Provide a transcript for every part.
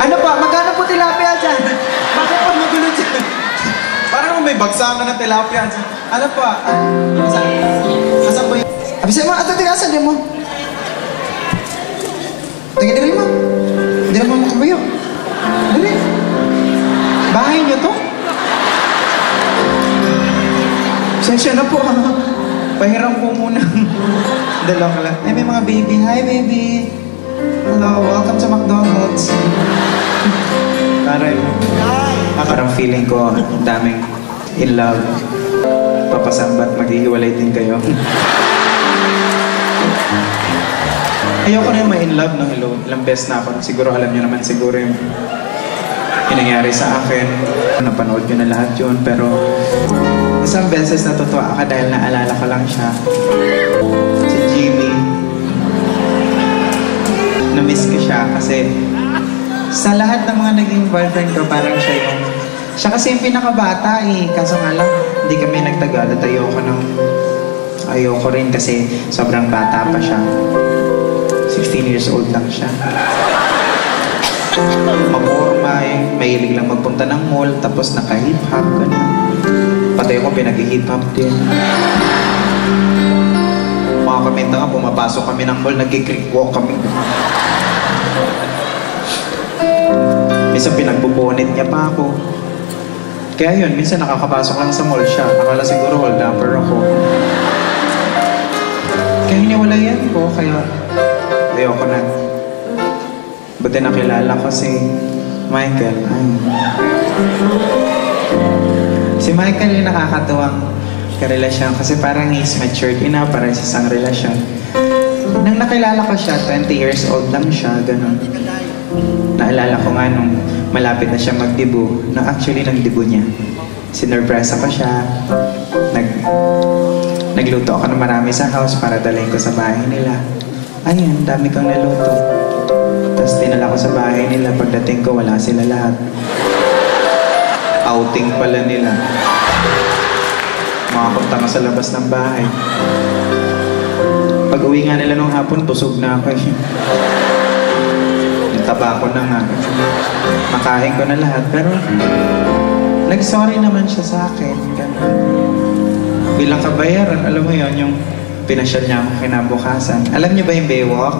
Ano pa? Magkano po tilapia dyan? Bakit po magulo dyan? Parang may bagsakan ng tilapia. Ano pa? Asan po yun? Abisay mo, ato tigasan din mo. Tingin diri mo. Hindi naman makabayo. Dali. Bahay niyo to? Sensya na po. Pahiram ko muna. Dalawa ka lang. Ay, may mga baby. Hi, baby. Hello, welcome to McDonald's. Parang feeling ko daming in love. Papasambat, maghihiwalay din kayo. Ayoko na yung ma-in love, no? Hello, ilang beses na ako. Siguro alam niyo naman siguro yung nangyari sa akin. Napanood niyo na lahat yun, pero isang beses natutuwa ka dahil naalala ko lang siya. Si Jimmy. Na-miss ko siya kasi sa lahat ng mga naging boyfriend ko, parang siya yung... Siya kasi yung pinakabata eh. Kaso nga lang, hindi kami nagtagal at ayoko rin kasi sobrang bata pa siya. 16 years old lang siya. Maporma eh. Mahilig lang magpunta ng mall, tapos naka-hip-hop, gano'n. Pati ako pinag-hip-hop din. Mga kamenta nga, pumapasok kami ng mall, nag-creek walk kami. Minsan pinagbubunet niya pa ako. Kaya yun, minsan nakakapasok lang sa mall siya. Akala siguro hold-upper ako. Kaya hiniwalayan ko, kaya ayoko na. Buti nakilala ko si Michael. Ay. Si Michael yung nakakatuwang karelasyon kasi parang he's matured enough para sa isang relasyon. Nang nakilala ko siya, 20 years old lang siya, ganun. Naalala ko nga nung malapit na siya mag-debut, na actually nag-debut niya. Sinurpresa ko siya. Nagluto ako ng marami sa house para dalhin ko sa bahay nila. Ayun, dami kong naluto. Tapos dinala ko sa bahay nila. Pagdating ko, wala sila lahat. Outing pala nila. Makapunta ka sa labas ng bahay. Pag uwi nga nila nung hapon, busog na ako. Taba ko na nga. Makain ko na lahat. Pero, nag-sorry naman siya sa akin. Ganun. Bilang kabayaran, alam mo yon yung pinasyal niya akong kinabukasan. Alam niyo ba yung Baywalk?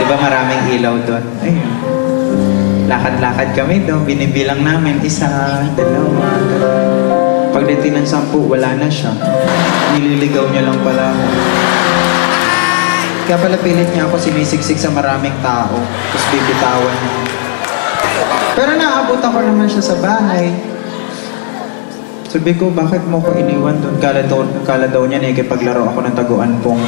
Di ba maraming ilaw doon? Ayun. Lakad-lakad kami doon. Binibilang namin. 1, 2, 3. Pagdating ng 10, wala na siya. Nililigaw niya lang pala ako. Kaya pala pilit niya ako sinisiksik sa maraming tao. Tapos bibitawan niya. Pero naabutan ko naman siya sa bahay. Sabi ko, bakit mo ko iniwan doon? Kala daw niya nakikipaglaro ako ng taguan pong.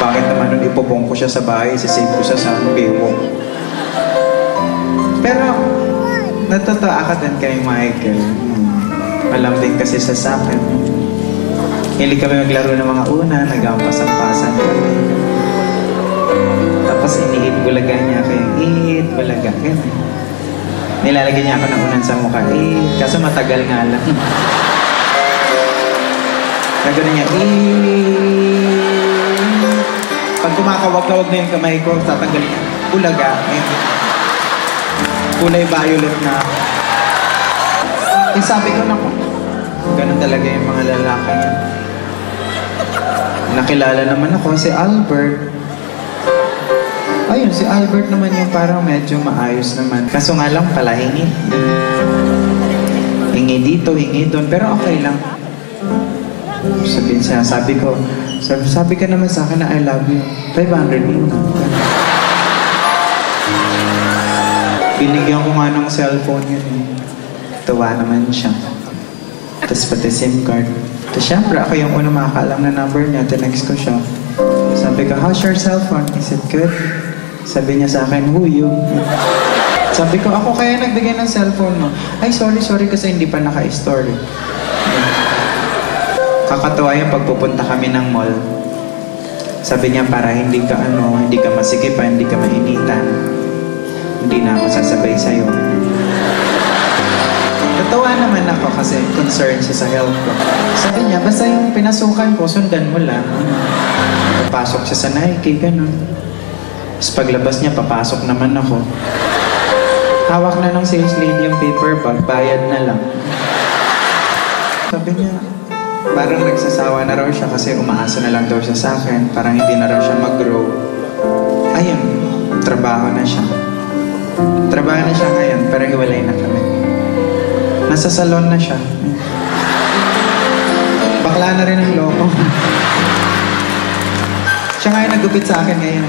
Bakit naman nun ipopong ko siya sa bahay, sisave ko siya sa Baywalk. Pero, natutuwa ka din kay Michael. Alam din kasi sa akin. Hindi kami maglaro ng mga una, nag-ampasan-pasan kami. Tapos iniit bulaga niya kayo, iit bulaga. Nilalagyan niya ako ng unan sa mukha, kaso matagal nga lang. Gagawin niya, pag kumakawag-kawag na yung kamay ko, tatanggalin niya, bulaga. Kulay violet na. Sabi ko, naku, ganun talaga yung mga lalaki yan. Nakilala naman ako si Albert. Ayun, si Albert naman yung parang medyo maayos naman. Kaso nga lang pala, hingi. Hingi dito, hingi doon. Pero okay lang. Sabi ko, sabi ka naman sa akin na I love you. 500 muna. Binigyan ko nga ng cellphone yun. Tuwa naman siya. Tapos pati SIM card. Tapos syempre, ako yung unang makakaalam na number niya. Tinext ko siya. Sabi ko, how's your cellphone? Is it good? Sabi niya sa akin, who you? Sabi ko, ako kaya nagbigay ng cellphone mo. Ay, sorry kasi hindi pa naka-store. Kakatuwa yung pagpupunta kami ng mall. Sabi niya, para hindi ka masigipan, hindi ka mainitan. Hindi na ako sasabay sa'yo. Natuwa naman ako kasi concerned siya sa health ko. Sabi niya, basta yung pinasukan ko, sundan mo lang. Pasok siya sa Nike, ganun. Tapos paglabas niya, papasok naman ako. Hawak na ng sales lady yung paper bag, bayad na lang. Sabi niya, parang nagsasawa na raw siya kasi umaasa na lang daw siya sa akin. Parang hindi na raw siya mag-grow. Ayun, trabaho na siya. Trabaho na siya ngayon, pero hiwalay na kami. Nasa salon na siya. Bakla na rin ang loko. Siya nga yung nagupit sa akin ngayon.